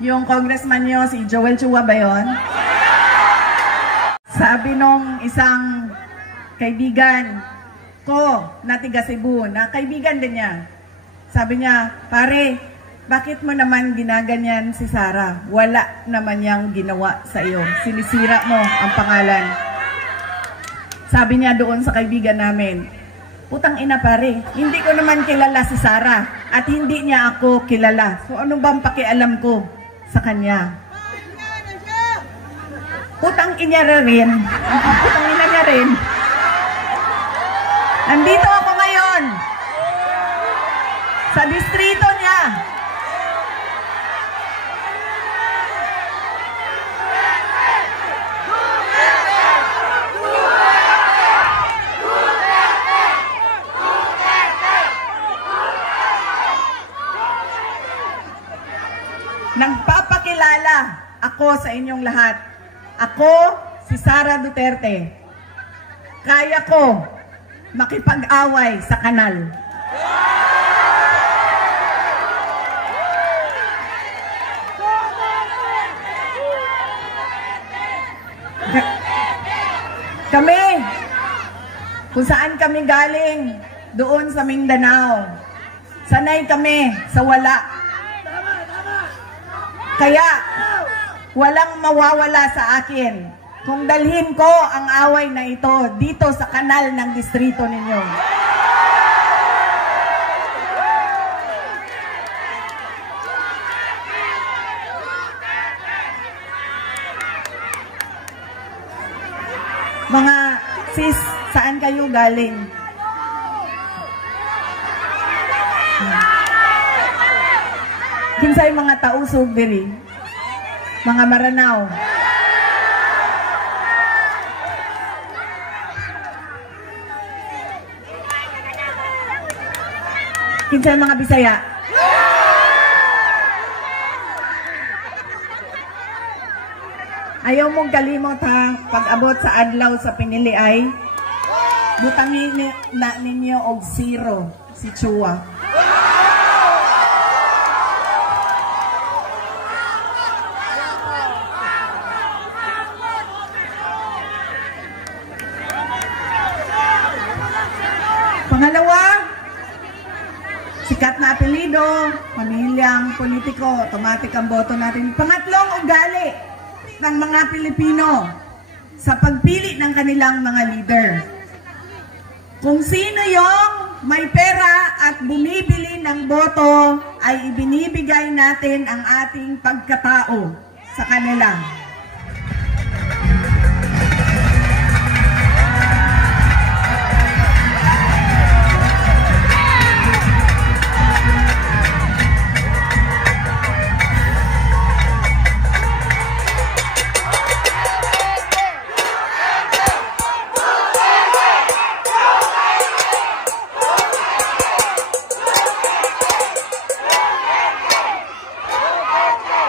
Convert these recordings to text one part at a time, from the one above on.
Yung congressman nyo, si Joel Chua ba yun? Sabi nung isang kaibigan ko na tiga Cebu, na kaibigan din niya. Sabi niya, pare, bakit mo naman ginaganyan si Sara? Wala naman niyang ginawa sa iyo. Sinisira mo ang pangalan. Sabi niya doon sa kaibigan namin, putang ina pare, hindi ko naman kilala si Sara at hindi niya ako kilala. So ano bang pakialam ko sa kanya? Putang ina rin. Putang ina niya rin. Nandito ako ngayon sa distrito niya. Nagpapakilala ako sa inyong lahat. Ako, si Sara Duterte. Kaya ko makipag-away sa kanal. Kami, kung saan kami galing, doon sa Mindanao, sanay kami sa wala. Kaya, walang mawawala sa akin kung dalhin ko ang away na ito dito sa kanal ng distrito ninyo. Mga sis, saan kayo galing? Kinsay mga tausog diri? Mga Maranao. Kinsay mga Bisaya? Ayaw mong kalimot ha, pag-abot sa adlaw sa pinili ay butangin na ninyo og 0 si Chua. Pangalawa, sikat na apelido, pamilyang politiko, automatic ang boto natin. Pangatlong, ugali ng mga Pilipino sa pagpili ng kanilang mga leader. Kung sino yung may pera at bumibili ng boto, ay ibinibigay natin ang ating pagkatao sa kanila.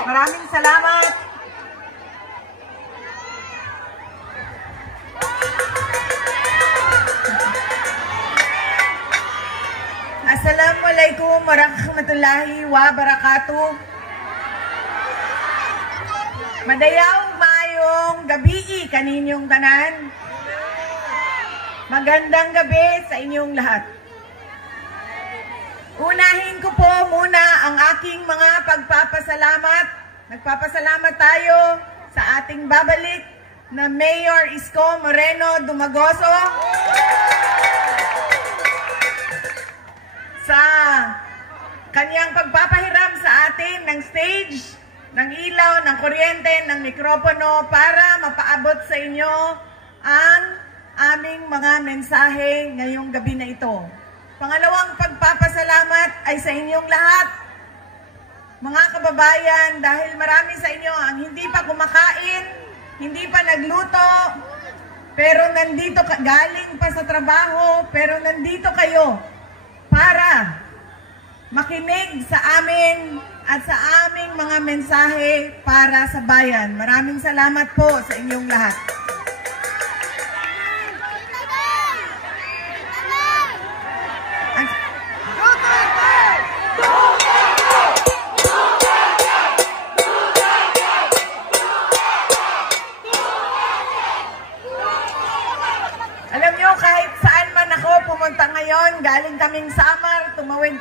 Maraming salamat. Assalamualaikum warahmatullahi wabarakatuh. Madayaw mayong gabi kaninyong tanan. Magandang gabi sa inyong lahat. Unahin ko po muna ang aking mga pagpapasalamat. Nagpapasalamat tayo sa ating babalik na Mayor Isko Moreno Dumagoso sa kanyang pagpapahiram sa atin ng stage, ng ilaw, ng kuryente, ng mikropono para mapaabot sa inyo ang aming mga mensahe ngayong gabi na ito. Pangalawang pagpapasalamat ay sa inyong lahat, mga kababayan, dahil marami sa inyo ang hindi pa kumakain, hindi pa nagluto, pero nandito, galing pa sa trabaho, pero nandito kayo para makinig sa amin at sa aming mga mensahe para sa bayan. Maraming salamat po sa inyong lahat.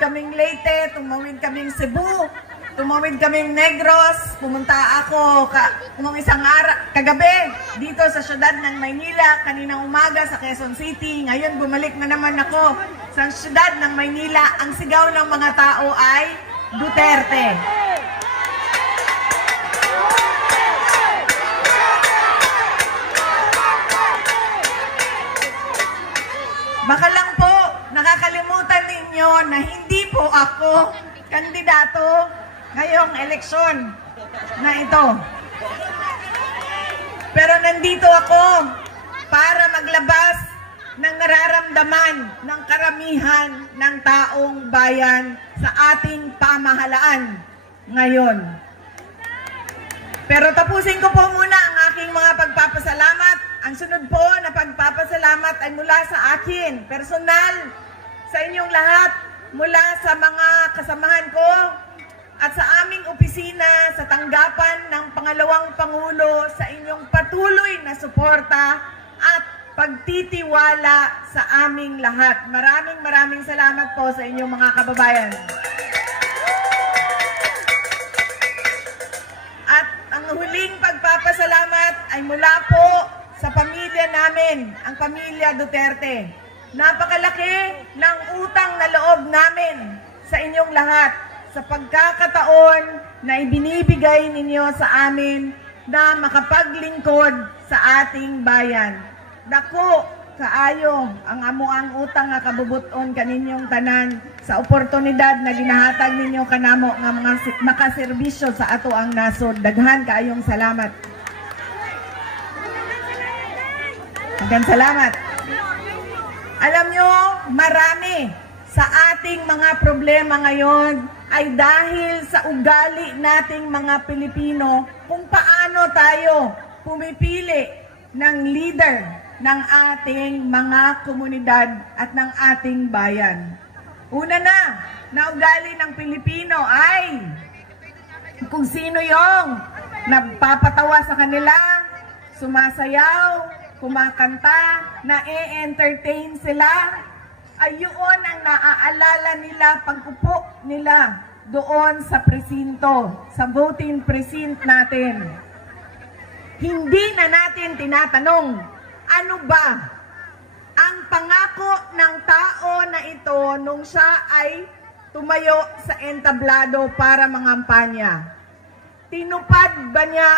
kaming Leyte, tumawid kaming Cebu, tumawid kaming Negros, pumunta ako nung isang kagabi dito sa syudad ng Maynila, kaninang umaga sa Quezon City. Ngayon bumalik na naman ako sa syudad ng Maynila. Ang sigaw ng mga tao ay Duterte. Baka lang po nakakalimutan ninyo na hindi po ako kandidato ngayong eleksyon na ito. Pero nandito ako para maglabas ng nararamdaman ng karamihan ng taong bayan sa ating pamahalaan ngayon. Pero tapusin ko po muna ang aking mga pagpapasalamat. Ang sunod po na pagpapasalamat ay mula sa akin, personal, sa inyong lahat, mula sa mga kasamahan ko at sa aming opisina sa tanggapan ng pangalawang Pangulo sa inyong patuloy na suporta at pagtitiwala sa aming lahat. Maraming salamat po sa inyong mga kababayan. At ang huling pagpapasalamat ay mula po sa pamilya namin, ang pamilya Duterte. Napakalaki ng utang na loob namin sa inyong lahat sa pagkakataon na ibinibigay ninyo sa amin na makapaglingkod sa ating bayan. Dako, kaayo, ang amuang utang nga kabubuton kaninyong tanan sa oportunidad na ginahatag ninyo kanamo nga mga makaserbisyo sa ato ang nasod. Daghan kaayong salamat. Magang salamat. Alam nyo, marami sa ating mga problema ngayon ay dahil sa ugali nating mga Pilipino kung paano tayo pumipili ng leader ng ating mga komunidad at ng ating bayan. Una na ugali ng Pilipino ay kung sino yung nagpapatawa sa kanila, sumasayaw, kumakanta, na-entertain sila, ay yun ang naaalala nila pag-upo nila doon sa presinto, sa voting precinct natin. Hindi na natin tinatanong, ano ba ang pangako ng tao na ito nung siya ay tumayo sa entablado para mangampanya? Tinupad ba niya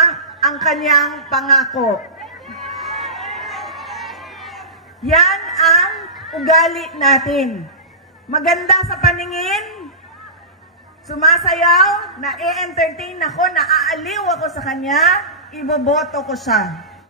ang kanyang pangako? Yan ang ugali natin. Maganda sa paningin, sumasayaw, na-entertain ako, naaaliw ako sa kanya, iboboto ko siya.